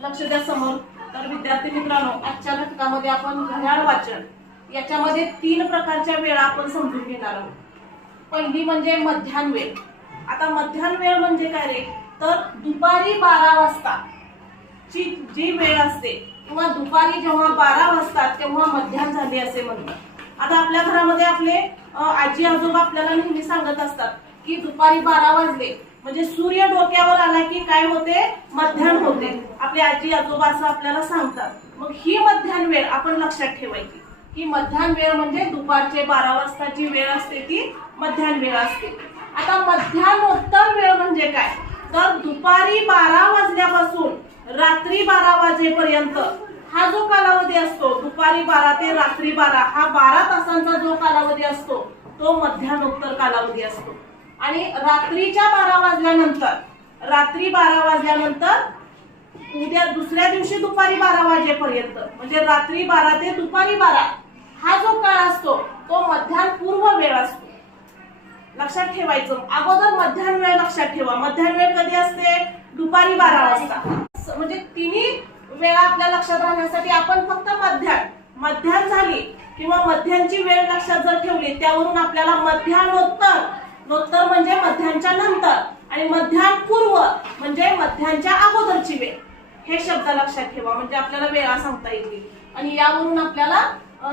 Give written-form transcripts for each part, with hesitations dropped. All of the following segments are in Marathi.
लक्ष द्या समोर. तर विद्यार्थी मित्रांनो, आजच्या घटकामध्ये आपण घड्याळ वाचन याच्यामध्ये 3 प्रकारच्या वेळा आपण समजून घेणार आहोत. पहिली म्हणजे मध्यान्ह वेळ. आता मध्यान्ह वेळ म्हणजे काय रे, तर दुपारी 12 वाजता ची जी वेळ असते किंवा दुपारी जेव्हा 12 वाजतात तेव्हा मध्यान्ह झाली असे म्हणतात. आता आपल्या घरामध्ये आपले आजी आजोबा आपल्याला नेहमी सांगत असतात की दुपारी 12 वाजले म्हणजे सूर्य डोक्यावर आला की काय होते, मध्यान्ह होते. आपले आजी आजोबा असं आपल्याला सांगतात. मग ही मध्यान्ह वेळ आपण लक्षात ठेवायची की मध्यान्ह वेळ म्हणजे दुपारचे 12 वाजताची वेळ असते ती मध्यान्ह वेळ असते. आता मध्यान्होत्तर वेळ म्हणजे काय, तर दुपारी 12 वाजल्यापासून रात्री 12 वाजेपर्यंत हा जो कालावधी असतो, दुपारी 12 ते रात्री 12 हा 12 तासांचा जो कालावधी असतो तो मध्यान्होत्तर कालावधी असतो. आणि रात्रीच्या 12 वाजल्यानंतर उद्या दुसऱ्या दिवशी दुपारी 12 वाजेपर्यंत म्हणजे रात्री 12 ते दुपारी 12 हा जो काळ असतो तो मध्यान्ह पूर्व वेळ असतो. लक्षात ठेवायचं. अगोदर मध्यान्ह वेळ लक्षात ठेवा. मध्यान्ह वेळ कधी असते, दुपारी 12 वाजता. म्हणजे तिन्ही वेळा आपल्या लक्षात राहण्यासाठी आपण फक्त मध्यान्ह झाली किंवा मध्यान्हची वेळ लक्षात जर ठेवली त्यावरून आपल्याला मध्यान्होत्तर म्हणजे मध्यान्हच्या नंतर आणि मध्यान्ह पूर्व म्हणजे मध्यान्हच्या अगोदरची वेळ हे शब्द लक्षात ठेवा. म्हणजे आपल्याला वेळा सांगता येतील. आणि यावरून आपल्याला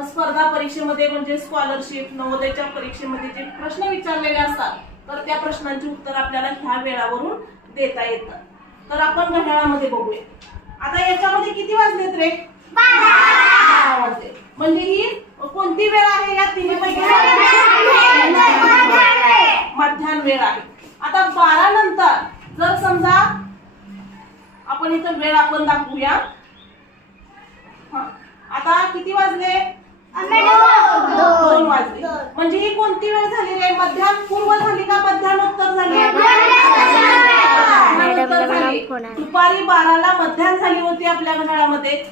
स्पर्धा परीक्षेमध्ये म्हणजे स्कॉलरशिप नवोदयच्या परीक्षेमध्ये जे प्रश्न विचारलेले असतात तर त्या प्रश्नांची उत्तर आपल्याला ह्या वेळावरून देता येतात. तर आपण घड्याळामध्ये बघूया. आता याच्यामध्ये किती वाजलेत रे, 12 वाजले. म्हणजे ही कोणती वेळ आहे, या तिन्हीपैकी मध्यान्ह वेळ आहे. आता 12 नंतर जर समजा आपण इथं वेळ आपण दाखवूया. आता किती वाजले, 2 वाजले. म्हणजे ही कोणती वेळ झाली रे, मध्यान्ह पूर्व झाली का मध्यान्होत्तर झाली, दुपारी 12 ला मध्यान्ह झाली होती आपल्या घड्याळामध्ये.